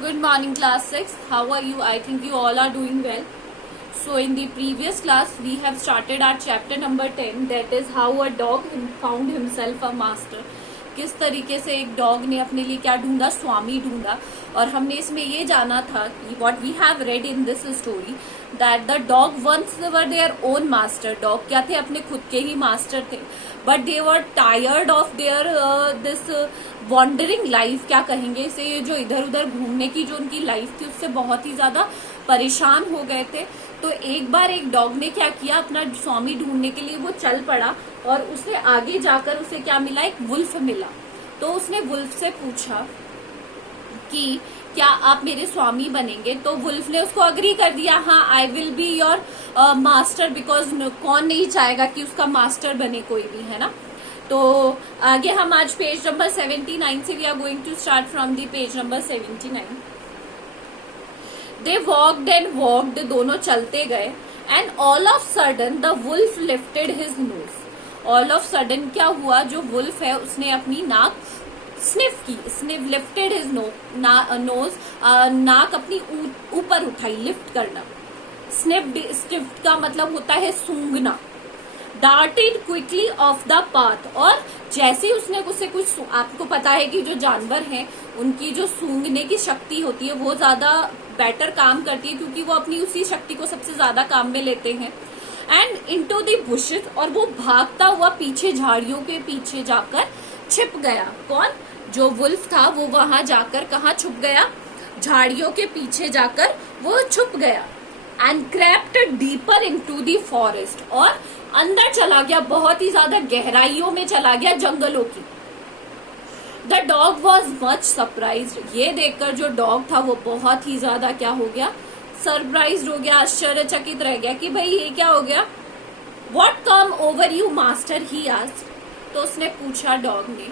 Good morning, class 6. How are you? I think you all are doing well. So, in the previous class, we have started our chapter number 10, that is how a dog found himself a master. किस तरीके से एक dog ने अपने लिए क्या ढूंढा, स्वामी ढूंढा. और हमने इसमें ये जाना था कि what we have read in this story that the dog once were their own master. Dog क्या थे, अपने खुद के ही मास्टर थे, but they were tired of their this wandering life, क्या कहेंगे इसे, ये जो इधर उधर घूमने की जो उनकी लाइफ थी उससे बहुत ही ज्यादा परेशान हो गए थे. तो एक बार एक डॉग ने क्या किया, अपना स्वामी ढूंढने के लिए वो चल पड़ा और उसने आगे जाकर उसे क्या मिला, एक वुल्फ मिला. तो उसने वुल्फ से पूछा कि क्या आप मेरे स्वामी बनेंगे. तो वुल्फ ने उसको अग्री कर दिया, हाँ I will be your master, because कौन नहीं चाहेगा कि उसका मास्टर बने कोई भी, है ना. तो आगे हम आज पेज नंबर 79 से we are going to start from the page number 79. They walked and walked, दोनों चलते गए. And all of sudden the wolf lifted his nose. All of sudden क्या हुआ, जो वुल्फ है उसने अपनी नाक स्निफ की. स्निफ लिफ्टेड हिज नोज, नाक अपनी ऊपर उठाई, लिफ्ट करना. स्निफ्ड का मतलब होता है सूंघना. Darted quickly of the path, और जैसे ही उसने उसे कुछ, आपको पता है कि जो जानवर हैं उनकी जो सूंघने की शक्ति होती है वो ज्यादा बेटर काम करती है, क्योंकि वो अपनी उसी शक्ति को सबसे ज्यादा काम में लेते हैं. एंड इनटू द बुशेस, और वो भागता हुआ पीछे झाड़ियों के पीछे जाकर छिप गया. कौन, जो वुल्फ था वो वहां जाकर कहाँ छुप गया, झाड़ियों के पीछे जाकर वो छुप गया. And crept deeper into the forest, और अंदर चला गया, बहुत ही ज्यादा गहराइयों में चला गया जंगलों की. The dog was much surprised, ये देखकर जो डॉग था वो बहुत ही ज्यादा क्या हो गया, सरप्राइज्ड हो गया, आश्चर्यचकित रह गया कि भाई ये क्या हो गया. What come over you master, he asked. तो उसने पूछा डॉग ने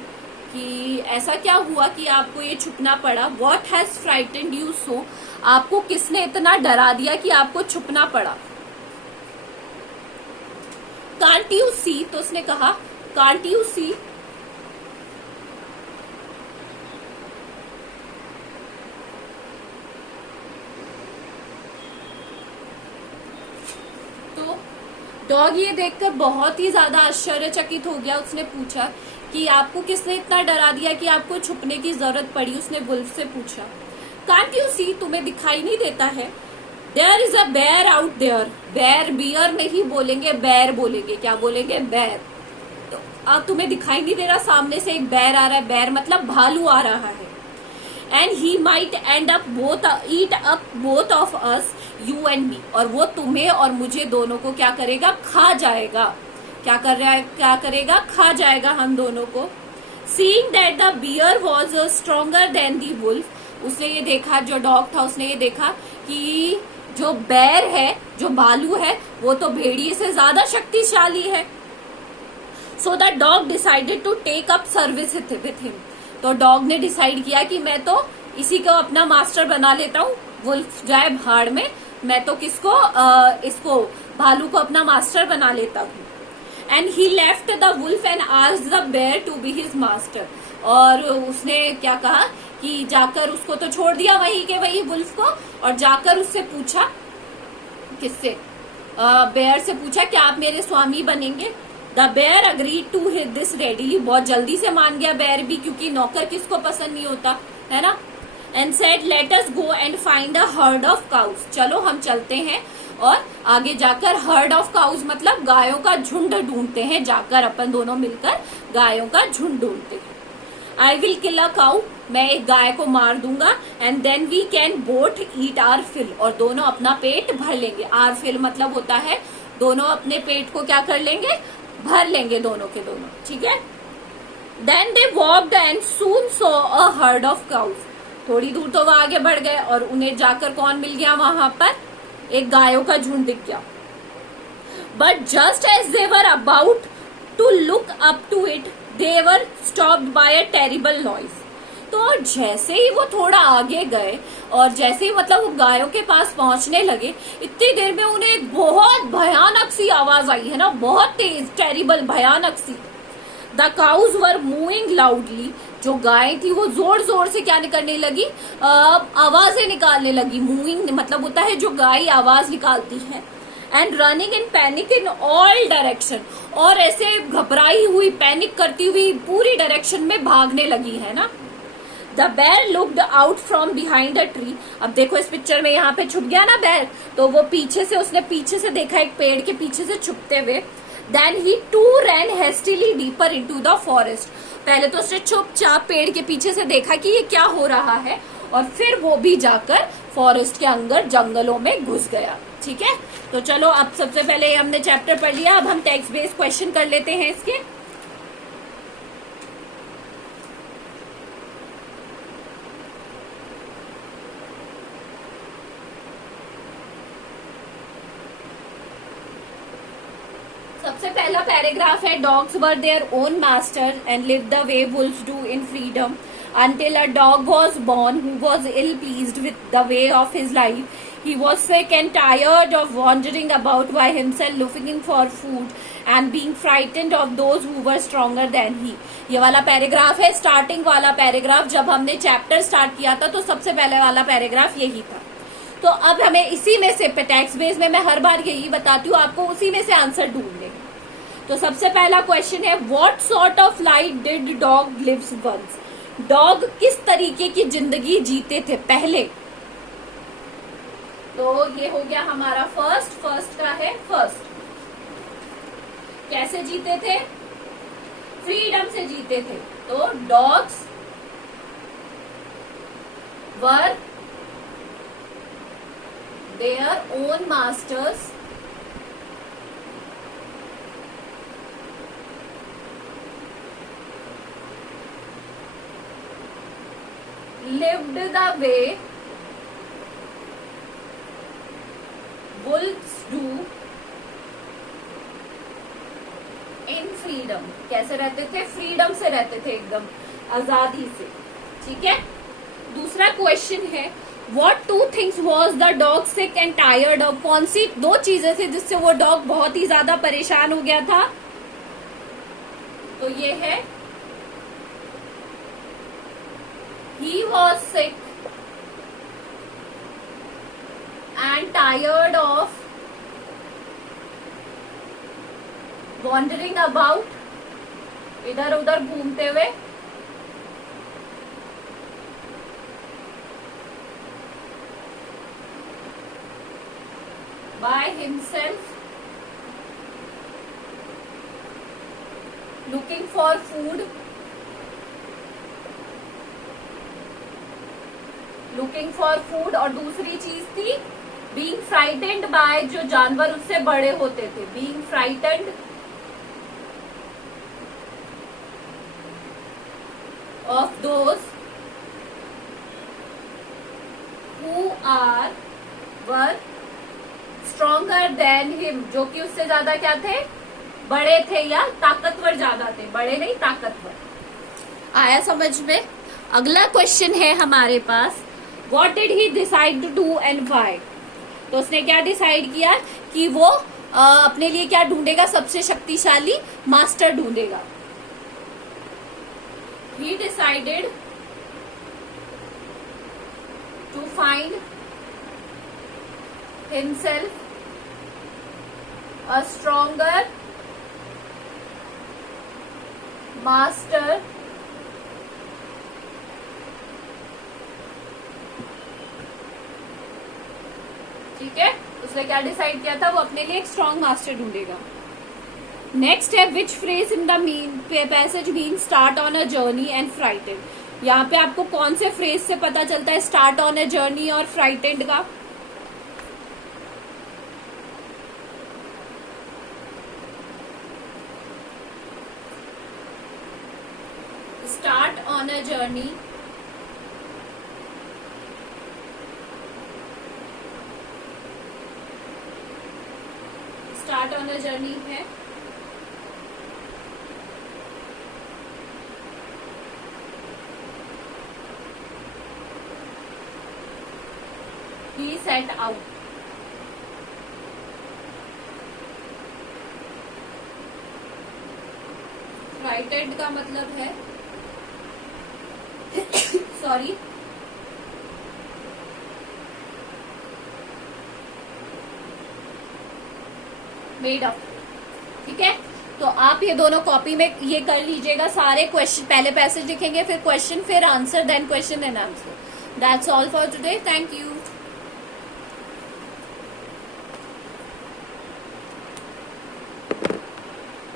कि ऐसा क्या हुआ कि आपको ये छुपना पड़ा. What has frightened you so, आपको किसने इतना डरा दिया कि आपको छुपना पड़ा. कांट यू सी, तो उसने कहा कांट यू सी. तो डॉग ये देखकर बहुत ही ज्यादा आश्चर्यचकित हो गया. उसने पूछा कि आपको किसने इतना डरा दिया कि आपको छुपने की जरूरत पड़ी. उसने वुल्फ से पूछा, कांट यू सी, तुम्हें दिखाई नहीं देता है. There is a bear out there. Bear, beer नहीं बोलेंगे, बेयर बोलेंगे. क्या बोलेंगे, बेयर. तो अब तुम्हें दिखाई नहीं दे रहा, सामने से एक बेयर आ रहा है. बेयर मतलब भालू आ रहा है. And he might and up both, eat up both of us, you and me, और वो तुम्हें और मुझे दोनों को क्या करेगा, खा जाएगा. क्या कर रहा है, क्या करेगा, खा जाएगा हम दोनों को. Seeing that the bear was stronger than the wolf, उसने ये देखा, जो डॉग था उसने ये देखा कि जो बेर है, जो भालू है, वो तो भेड़िए से ज्यादा शक्तिशाली है. So the dog decided to take up service with him. तो डॉग ने डिसाइड किया कि मैं तो इसी को अपना मास्टर बना लेता हूँ. वुल्फ जाए भाड़ में, मैं तो किसको, इसको भालू को अपना मास्टर बना लेता हूँ. And he left the wolf and asked the bear to be his master. और उसने क्या कहा कि जाकर उसको तो छोड़ दिया वही के वही वुल्फ को, और जाकर उससे पूछा, किससे, बेयर से पूछा कि आप मेरे स्वामी बनेंगे. The bear agreed to this readily, बहुत जल्दी से मान गया बेयर भी, क्योंकि नौकर किसको पसंद नहीं होता, है ना. And said let us go and find a herd of cause, चलो हम चलते हैं और आगे जाकर हर्ड ऑफ काउज मतलब गायों का झुंड ढूंढते हैं. जाकर अपन दोनों मिलकर गायों का झुंड ढूंढते हैं. I will kill a cow, मैं एक गाय को मार दूंगा. And then we can both eat our fill, और दोनों अपना पेट भर लेंगे. आर फिल मतलब होता है दोनों अपने पेट को क्या कर लेंगे, भर लेंगे दोनों के दोनों, ठीक है. Then they walked and soon saw a herd of cows. थोड़ी दूर तो वो आगे बढ़ गए और उन्हें जाकर कौन मिल गया, वहां पर एक गायों का झुंड दिख गया. But just as they were about to look up to it, they were stopped by a terrible noise. तो जैसे ही वो थोड़ा आगे गए और जैसे ही मतलब वो गायों के पास पहुंचने लगे, इतनी देर में उन्हें एक बहुत भयानक सी आवाज आई, है ना, बहुत तेज, टेरिबल, भयानक सी. The cows were moving loudly, जो गाय थी वो जोर जोर से क्या करने लगी, आवाजें निकालने लगी। मूविंग मतलब होता है जो गाय आवाज निकालती है। And running in panic in all direction, और ऐसे घबराई हुई पैनिक करती हुई पूरी डायरेक्शन में भागने लगी है ना। द बेर looked out from behind a tree. अब देखो इस पिक्चर में यहाँ पे छुप गया ना बेर, तो वो पीछे से, उसने पीछे से देखा एक पेड़ के पीछे से छुपते हुए। Then he too ran hastily deeper into the forest. पहले तो उसने चुपचाप पेड़ के पीछे से देखा कि ये क्या हो रहा है, और फिर वो भी जाकर फॉरेस्ट के अंदर जंगलों में घुस गया। ठीक है, तो चलो अब सबसे पहले हमने चैप्टर पढ़ लिया, अब हम टेक्स्ट बेस्ड क्वेश्चन कर लेते हैं इसके। सबसे पहला पैराग्राफ है, dogs were their own master and live the way Wolves do in freedom until a dog was born who was ill pleased with the way of his life. He was sick and tired of wandering about by himself looking for food and being frightened of those who were stronger than he. ये वाला paragraph है, starting वाला paragraph. जब हमने chapter start किया था तो सबसे पहले वाला पैराग्राफ यही था। तो अब हमें इसी में से, टेक्स्ट बेस में मैं हर बार यही बताती हूँ आपको, उसी में से आंसर ढूंढने। तो सबसे पहला क्वेश्चन है, what sort of life did dog lives once. Dog किस तरीके की जिंदगी जीते थे पहले। तो ये हो गया हमारा फर्स्ट का है फर्स्ट। कैसे जीते थे, फ्रीडम से जीते थे। तो dogs were their own masters lived the way wolves do in freedom। कैसे रहते थे, फ्रीडम से रहते थे, एकदम आजादी से। ठीक है, दूसरा क्वेश्चन है, what two things was the dog sick and tired of। कौन सी दो चीजें थी जिससे वो डॉग बहुत ही ज्यादा परेशान हो गया था। तो ये है, he was sick and tired of wandering about, इधर उधर घूमते हुए, by himself looking for food, looking for food. और दूसरी चीज थी बीइंग फ्राइटेंड बाय, जो जानवर उससे बड़े होते थे, being frightened of those who are were stronger than him, जो कि उससे ज्यादा क्या थे, बड़े थे या ताकतवर ज्यादा थे, बड़े नहीं ताकतवर। आया समझ में। अगला क्वेश्चन है हमारे पास, What did he decide to do and why। तो उसने क्या डिसाइड किया कि वो अपने लिए क्या ढूंढेगा, सबसे शक्तिशाली master ढूंढेगा। He decided to find himself a stronger master ठीक है, उसने क्या डिसाइड किया था, वो अपने लिए एक स्ट्रॉन्ग मास्टर ढूंढेगा। नेक्स्ट है, which phrase in the main passage mean start on a journey and frightened. यहाँ पे आपको कौन से फ्रेज से पता चलता है स्टार्ट ऑन अ जर्नी और फ्राइटेंड का। Start on a journey start on a journey है he set out। फ्राइटेंड का मतलब है सॉरी, मेड अप। ठीक है, तो आप ये दोनों कॉपी में ये कर लीजिएगा, सारे क्वेश्चन, पहले पैसेज लिखेंगे, फिर क्वेश्चन, फिर answer, then question and answer. That's all for today, thank you.